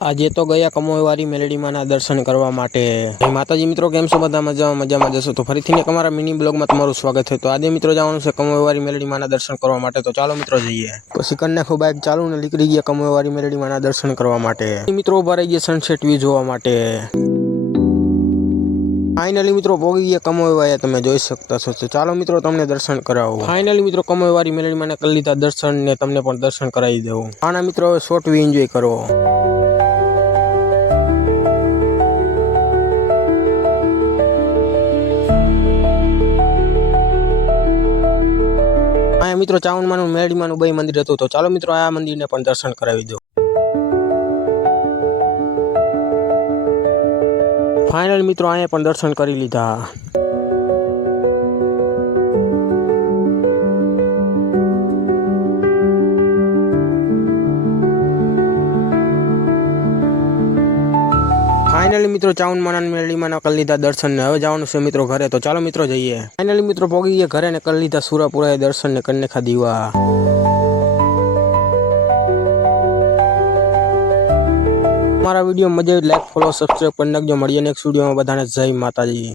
આજે તો ગયા કમોઈવારી મેલડી માના દર્શન કરવા માટે। માતાજી મિત્રો કેમ છો બધા? મજામાં જશો તો ફરીથી એક અમારા મિની બ્લોગમાં તમારું સ્વાગત છે। તો આજે મિત્રો જવાનું છે કમોઈવારી મેલડી માના દર્શન કરવા માટે, તો ચાલો મિત્રો જઈએ। પછી કરી નાખો બાઇક ચાલુ ને નીકળી ગયા કમોઈવારી મેલડી માના દર્શન કરવા માટે। મિત્રો ઉભા રહી ગયા સનસેટ વ્યૂ જોવા માટે। ફાઇનલી મિત્રો પોગી ગયા કમોઈવાયા, તમે જોઈ શકતા છો। તો ચાલો મિત્રો તમને દર્શન કરાવો। ફાઇનલી મિત્રો કમોઈવારી મેલડી માને કરી લીધા દર્શન ને તમને પણ દર્શન કરાવી દઉં। આના મિત્રો હવે શોર્ટ વ્યૂ એન્જોય કરો। મિત્રો ચાવણમાનું મેલડીમાનું બે મંદિર હતું, તો ચાલો મિત્રો આ મંદિરને પણ દર્શન કરાવી દો। ફાઇનલ મિત્રો અહીંયા પણ દર્શન કરી લીધા। ફાઇનલી મિત્રો ચાવણમાના મેલડીમાના કરી લીધા દર્શન ને હવે જવાનું છે મિત્રો ઘરે, તો ચાલો મિત્રો જઈએ। ફાઇનલી મિત્રો પોગી ગયા ઘરે ને કરી લીધા સુરાપુરા દર્શન ને કરી નાખા દીવા। મારા વિડીયો મજા આવી લાઈક ફોલો સબસ્ક્રાઈબ કરી નાખજો। મળીએ નેક્સ્ટ વિડીયોમાં, બધાને જય માતાજી।